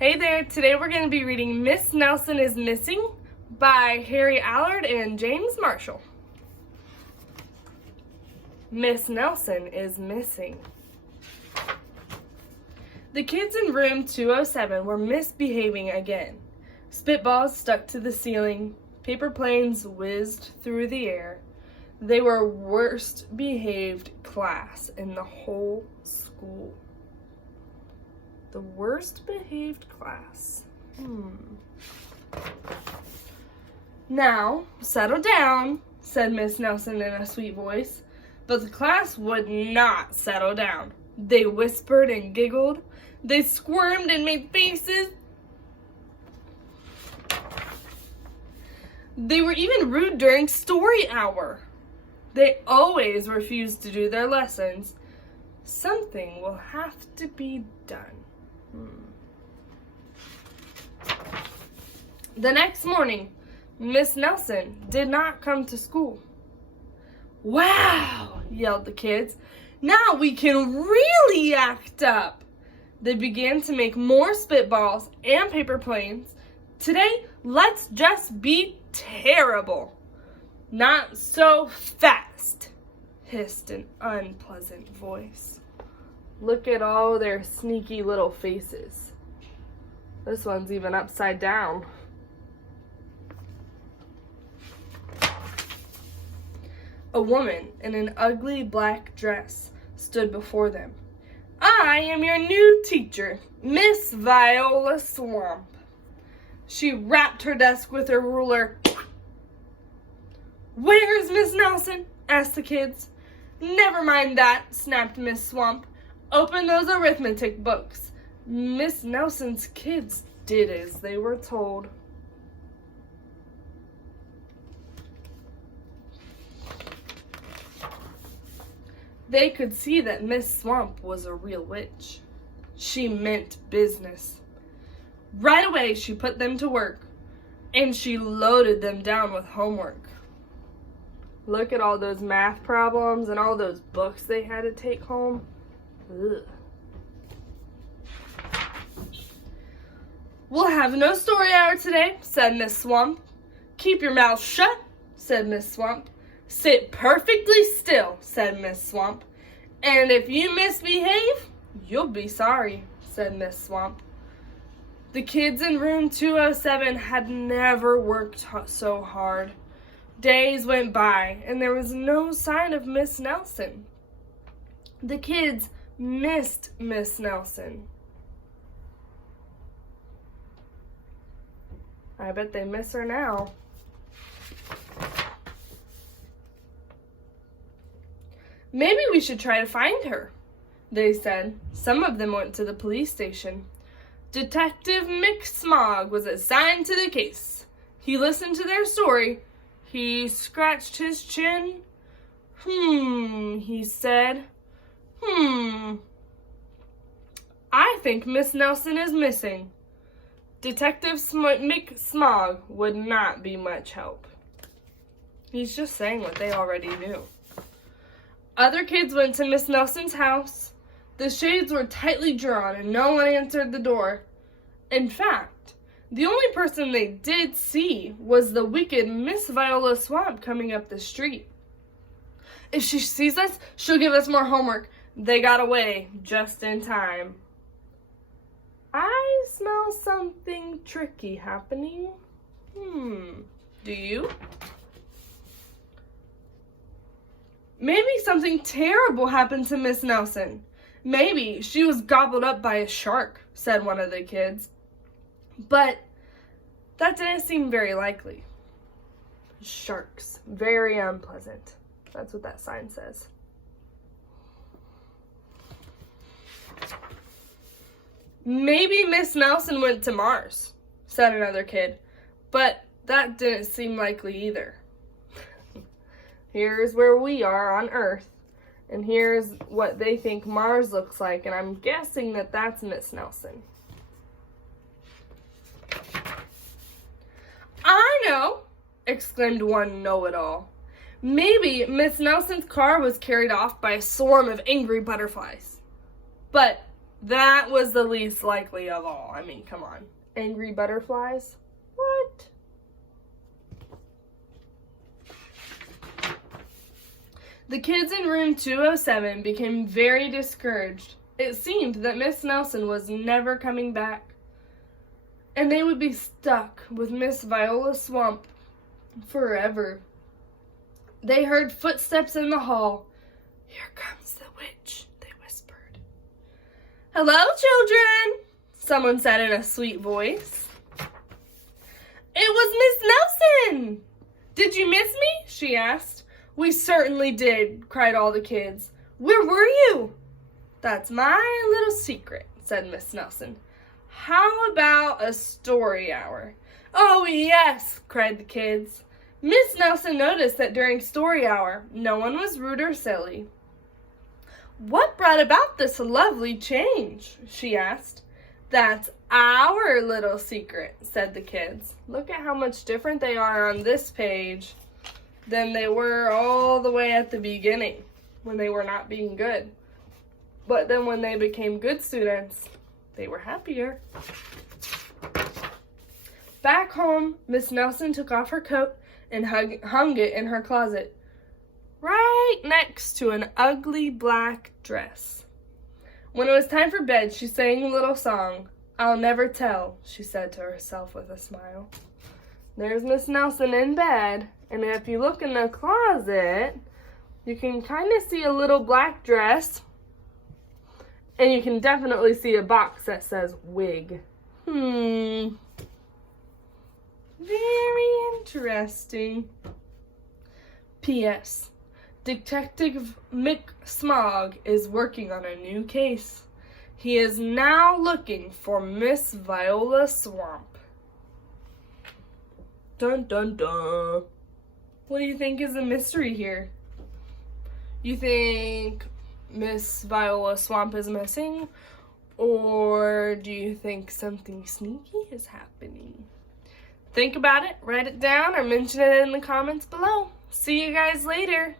Hey there, today we're going to be reading Miss Nelson is Missing by Harry Allard and James Marshall. Miss Nelson is missing. The kids in room 207 were misbehaving again. Spitballs stuck to the ceiling, paper planes whizzed through the air. They were worst behaved class in the whole school. The worst behaved class. Now, settle down, said Miss Nelson in a sweet voice. But the class would not settle down. They whispered and giggled. They squirmed and made faces. They were even rude during story hour. They always refused to do their lessons. Something will have to be done. The next morning, Miss Nelson did not come to school. "Wow!" yelled the kids. "Now we can really act up!" They began to make more spitballs and paper planes. "Today, let's just be terrible." "Not so fast," hissed an unpleasant voice. Look at all their sneaky little faces. This one's even upside down. A woman in an ugly black dress stood before them. "I am your new teacher, Miss Viola Swamp." She rapped her desk with her ruler. "Where's Miss Nelson?" asked the kids. "Never mind that," snapped Miss Swamp. "Open those arithmetic books." Miss Nelson's kids did as they were told. They could see that Miss Swamp was a real witch. She meant business. Right away, she put them to work, and she loaded them down with homework. Look at all those math problems and all those books they had to take home. Ugh. "We'll have no story hour today," said Miss Swamp. "Keep your mouth shut," said Miss Swamp. "Sit perfectly still," said Miss Swamp. "And if you misbehave, you'll be sorry," said Miss Swamp. The kids in room 207 had never worked so hard. Days went by, and there was no sign of Miss Nelson. The kids missed Miss Nelson. I bet they miss her now. "Maybe we should try to find her," they said. Some of them went to the police station. Detective McSmog was assigned to the case. He listened to their story. He scratched his chin. He said. "I think Miss Nelson is missing." Detective McSmog would not be much help. He's just saying what they already knew. Other kids went to Miss Nelson's house. The shades were tightly drawn and no one answered the door. In fact, the only person they did see was the wicked Miss Viola Swamp coming up the street. "If she sees us, she'll give us more homework." They got away just in time. I smell something tricky happening. Do you? Maybe something terrible happened to Miss Nelson. "Maybe she was gobbled up by a shark," said one of the kids. But that didn't seem very likely. Sharks, very unpleasant. That's what that sign says. "Maybe Miss Nelson went to Mars," said another kid. But that didn't seem likely either. Here's where we are on Earth, and here's what they think Mars looks like, and I'm guessing that that's Miss Nelson. "I know!" exclaimed one know-it-all. "Maybe Miss Nelson's car was carried off by a swarm of angry butterflies." But That was the least likely of all. I mean, come on. Angry butterflies? What? The kids in room 207 became very discouraged. It seemed that Miss Nelson was never coming back, and they would be stuck with Miss Viola Swamp forever. They heard footsteps in the hall. "Here comes the witch," they whispered. "Hello, children," someone said in a sweet voice. "It was Miss Nelson!" "Did you miss me?" she asked. "We certainly did," cried all the kids. "Where were you?" "That's my little secret," said Miss Nelson. "How about a story hour?" "Oh, yes," cried the kids. Miss Nelson noticed that during story hour, no one was rude or silly. "What brought about this lovely change?" she asked. "That's our little secret," said the kids. Look at how much different they are on this page than they were all the way at the beginning when they were not being good. But then when they became good students, they were happier. Back home, Miss Nelson took off her coat and hung it in her closet, right next to an ugly black dress. When it was time for bed, she sang a little song. "I'll never tell," she said to herself with a smile. There's Miss Nelson in bed, and if you look in the closet, you can kind of see a little black dress, and you can definitely see a box that says wig. Very interesting. P.S. Detective Mick Smog is working on a new case. He is now looking for Miss Viola Swamp. Dun dun dun. What do you think is the mystery here? You think Miss Viola Swamp is missing? Or do you think something sneaky is happening? Think about it, write it down, or mention it in the comments below. See you guys later.